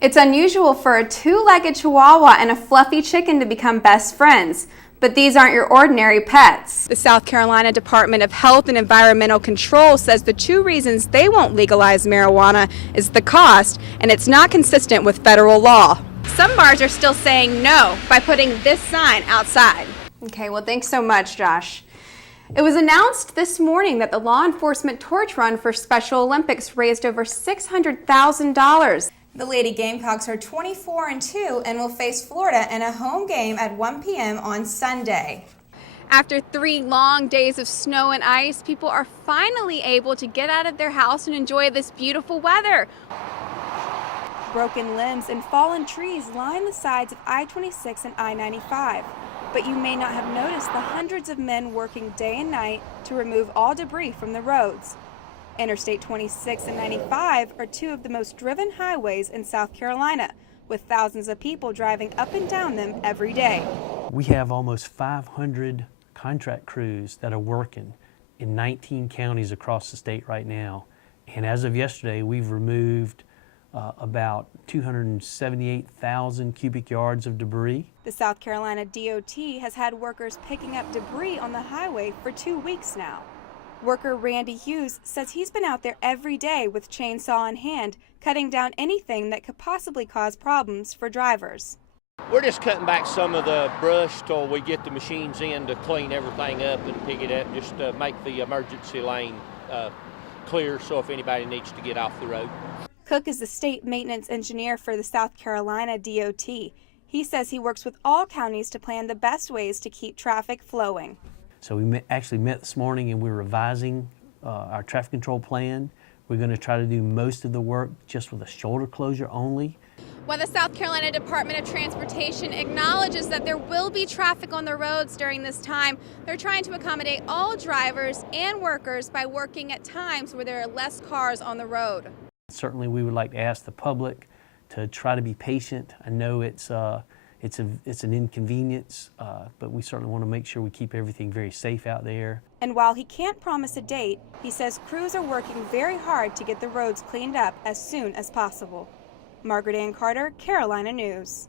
It's unusual for a two-legged Chihuahua and a fluffy chicken to become best friends, but these aren't your ordinary pets. The South Carolina Department of Health and Environmental Control says the two reasons they won't legalize marijuana is the cost, and it's not consistent with federal law. Some bars are still saying no by putting this sign outside. Okay, well, thanks so much, Josh. It was announced this morning that the law enforcement torch run for Special Olympics raised over $600,000. The Lady Gamecocks are 24-2 and will face Florida in a home game at 1 p.m. on Sunday. After 3 long days of snow and ice, people are finally able to get out of their house and enjoy this beautiful weather. Broken limbs and fallen trees line the sides of I-26 and I-95, but you may not have noticed the hundreds of men working day and night to remove all debris from the roads. Interstate 26 and 95 are two of the most driven highways in South Carolina, with thousands of people driving up and down them every day. We have almost 500 contract crews that are working in 19 counties across the state right now. And as of yesterday, we've removed about 278,000 cubic yards of debris. The South Carolina DOT has had workers picking up debris on the highway for 2 weeks now. Worker Randy Hughes says he's been out there every day with chainsaw in hand, cutting down anything that could possibly cause problems for drivers. We're just cutting back some of the brush till we get the machines in to clean everything up and pick it up, just to make the emergency lane clear so if anybody needs to get off the road. Cook is the state maintenance engineer for the South Carolina DOT. He says he works with all counties to plan the best ways to keep traffic flowing. So we actually met this morning and we're revising our traffic control plan. We're going to try to do most of the work just with a shoulder closure only. While the South Carolina Department of Transportation acknowledges that there will be traffic on the roads during this time, they're trying to accommodate all drivers and workers by working at times where there are less cars on the road. Certainly we would like to ask the public to try to be patient. I know it's an inconvenience, but we certainly want to make sure we keep everything very safe out there. And while he can't promise a date, he says crews are working very hard to get the roads cleaned up as soon as possible. Margaret-Ann Carter, Carolina News.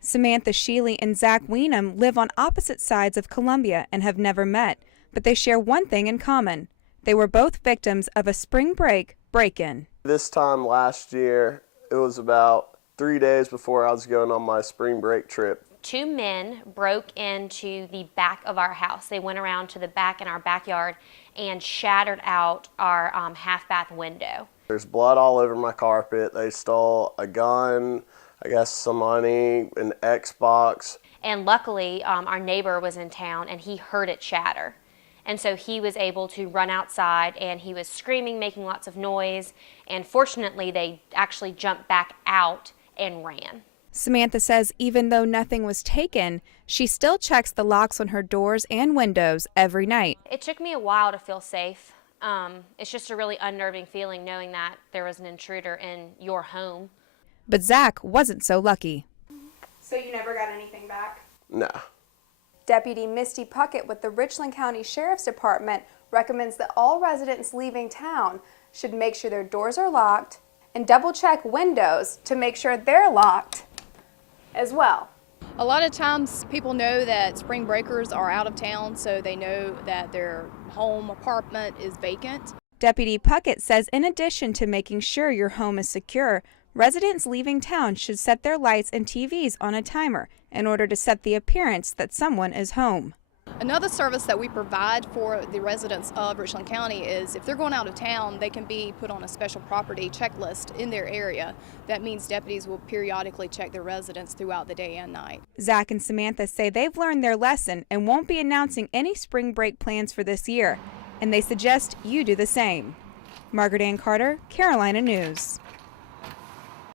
Samantha Sheely and Zach Weenum live on opposite sides of Columbia and have never met, but they share one thing in common. They were both victims of a spring break break-in. This time last year, it was about 3 days before I was going on my spring break trip. 2 men broke into the back of our house. They went around to the back in our backyard and shattered out our half-bath window. There's blood all over my carpet. They stole a gun, I guess some money, an Xbox. And luckily, our neighbor was in town and he heard it shatter. And so he was able to run outside and he was screaming, making lots of noise. And fortunately, they actually jumped back out and ran. Samantha says even though nothing was taken, she still checks the locks on her doors and windows every night. It took me a while to feel safe. It's just a really unnerving feeling knowing that there was an intruder in your home. But Zach wasn't so lucky. So you never got anything back? No. Deputy Misty Puckett with the Richland County Sheriff's Department recommends that all residents leaving town should make sure their doors are locked and double-check windows to make sure they're locked as well. A lot of times people know that spring breakers are out of town, so they know that their home apartment is vacant. Deputy Puckett says in addition to making sure your home is secure, residents leaving town should set their lights and TVs on a timer in order to set the appearance that someone is home. Another service that we provide for the residents of Richland County is if they're going out of town, they can be put on a special property checklist in their area. That means deputies will periodically check their residents throughout the day and night. Zach and Samantha say they've learned their lesson and won't be announcing any spring break plans for this year, and they suggest you do the same. Margaret-Ann Carter, Carolina News.